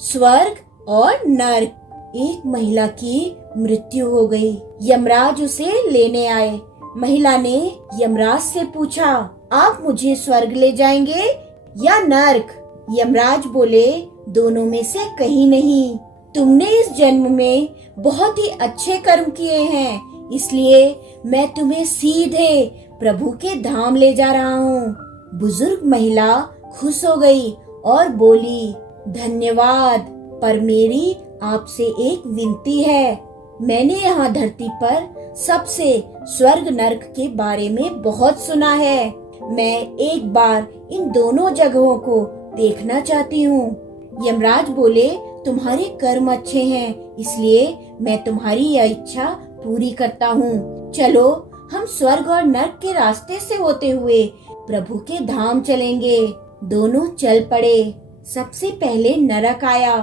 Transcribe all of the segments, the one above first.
स्वर्ग और नर्क। एक महिला की मृत्यु हो गई। यमराज उसे लेने आए। महिला ने यमराज से पूछा, आप मुझे स्वर्ग ले जाएंगे या नर्क? यमराज बोले, दोनों में से कहीं नहीं। तुमने इस जन्म में बहुत ही अच्छे कर्म किए हैं, इसलिए मैं तुम्हें सीधे प्रभु के धाम ले जा रहा हूँ। बुजुर्ग महिला खुश हो गई और बोली, धन्यवाद, पर मेरी आपसे एक विनती है। मैंने यहाँ धरती पर सबसे स्वर्ग नर्क के बारे में बहुत सुना है। मैं एक बार इन दोनों जगहों को देखना चाहती हूँ। यमराज बोले, तुम्हारे कर्म अच्छे हैं, इसलिए मैं तुम्हारी यह इच्छा पूरी करता हूँ। चलो, हम स्वर्ग और नर्क के रास्ते से होते हुए प्रभु के धाम चलेंगे। दोनों चल पड़े। सबसे पहले नरक आया।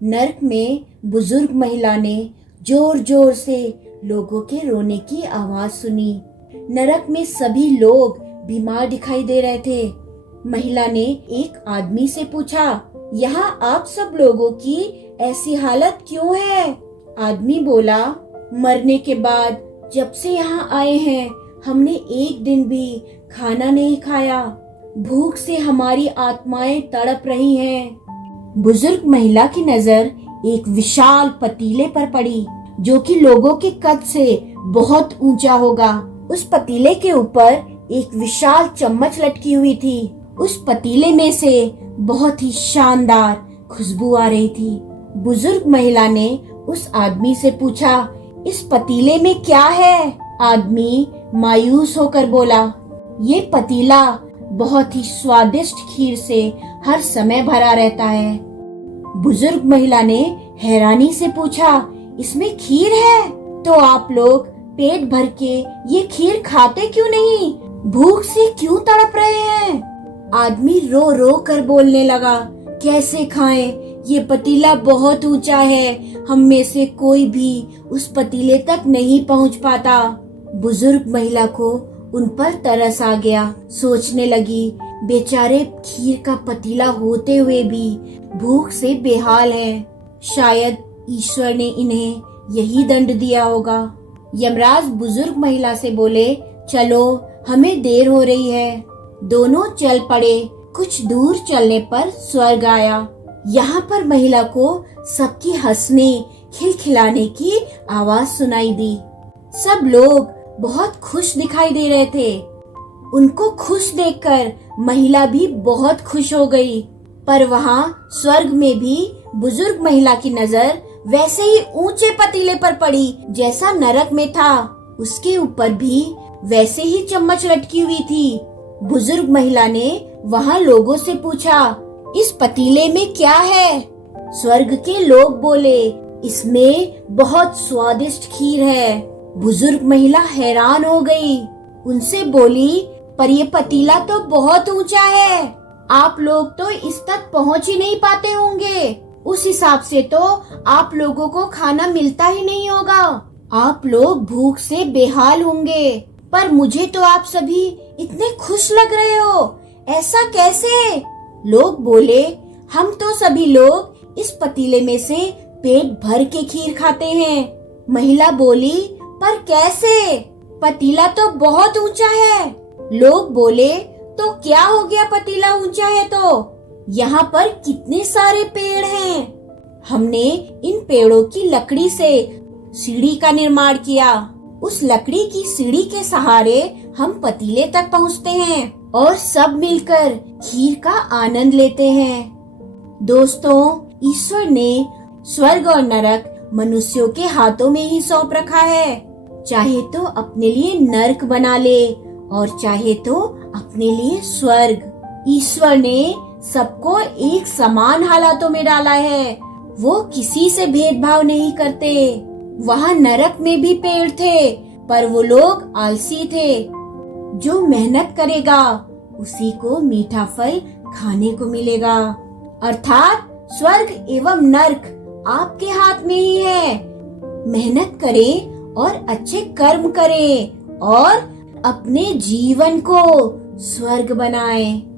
नर्क में बुजुर्ग महिला ने जोर जोर से लोगों के रोने की आवाज सुनी। नरक में सभी लोग बीमार दिखाई दे रहे थे। महिला ने एक आदमी से पूछा, यहाँ आप सब लोगों की ऐसी हालत क्यों है? आदमी बोला, मरने के बाद जब से यहाँ आए हैं हमने एक दिन भी खाना नहीं खाया। भूख से हमारी आत्माएं तड़प रही हैं। बुजुर्ग महिला की नजर एक विशाल पतीले पर पड़ी, जो कि लोगों के कद से बहुत ऊंचा होगा। उस पतीले के ऊपर एक विशाल चम्मच लटकी हुई थी। उस पतीले में से बहुत ही शानदार खुशबू आ रही थी। बुजुर्ग महिला ने उस आदमी से पूछा, इस पतीले में क्या है? आदमी मायूस होकर बोला, ये पतीला बहुत ही स्वादिष्ट खीर से हर समय भरा रहता है। बुजुर्ग महिला ने हैरानी से पूछा, इसमें खीर है? तो आप लोग पेट भर के ये खीर खाते क्यों नहीं? भूख से क्यों तड़प रहे हैं? आदमी रो रो कर बोलने लगा, कैसे खाएं? ये पतीला बहुत ऊंचा है, हम में से कोई भी उस पतीले तक नहीं पहुंच पाता। बुजुर्ग महिला को उन पर तरस आ गया। सोचने लगी, बेचारे खीर का पतीला होते हुए भी भूख से बेहाल हैं। शायद ईश्वर ने इन्हें यही दंड दिया होगा। यमराज बुजुर्ग महिला से बोले, चलो, हमें देर हो रही है। दोनों चल पड़े। कुछ दूर चलने पर स्वर्ग आया। यहाँ पर महिला को सबकी हंसने खिलखिलाने की आवाज सुनाई दी। सब लोग बहुत खुश दिखाई दे रहे थे। उनको खुश देखकर महिला भी बहुत खुश हो गई। पर वहाँ स्वर्ग में भी बुजुर्ग महिला की नजर वैसे ही ऊंचे पतीले पर पड़ी जैसा नरक में था। उसके ऊपर भी वैसे ही चम्मच लटकी हुई थी। बुजुर्ग महिला ने वहाँ लोगों से पूछा, इस पतीले में क्या है? स्वर्ग के लोग बोले, इसमें बहुत स्वादिष्ट खीर है। बुजुर्ग महिला हैरान हो गई। उनसे बोली, पर ये पतीला तो बहुत ऊंचा है, आप लोग तो इस तक पहुंच ही नहीं पाते होंगे। उस हिसाब से तो आप लोगों को खाना मिलता ही नहीं होगा। आप लोग भूख से बेहाल होंगे। पर मुझे तो आप सभी इतने खुश लग रहे हो, ऐसा कैसे? लोग बोले, हम तो सभी लोग इस पतीले में से पेट भर के खीर खाते हैं। महिला बोली, पर कैसे? पतीला तो बहुत ऊंचा है। लोग बोले, तो क्या हो गया पतीला ऊंचा है तो? यहाँ पर कितने सारे पेड़ हैं। हमने इन पेड़ों की लकड़ी से सीढ़ी का निर्माण किया। उस लकड़ी की सीढ़ी के सहारे हम पतीले तक पहुँचते हैं और सब मिलकर खीर का आनंद लेते हैं। दोस्तों, ईश्वर ने स्वर्ग और नरक मनुष्यों के हाथों में ही सौंप रखा है। चाहे तो अपने लिए नरक बना ले और चाहे तो अपने लिए स्वर्ग। ईश्वर ने सबको एक समान हालातों में डाला है। वो किसी से भेदभाव नहीं करते। वहाँ नरक में भी पेड़ थे, पर वो लोग आलसी थे। जो मेहनत करेगा उसी को मीठा फल खाने को मिलेगा। अर्थात स्वर्ग एवं नर्क आपके हाथ में ही है। मेहनत करें और अच्छे कर्म करें और अपने जीवन को स्वर्ग बनाएं।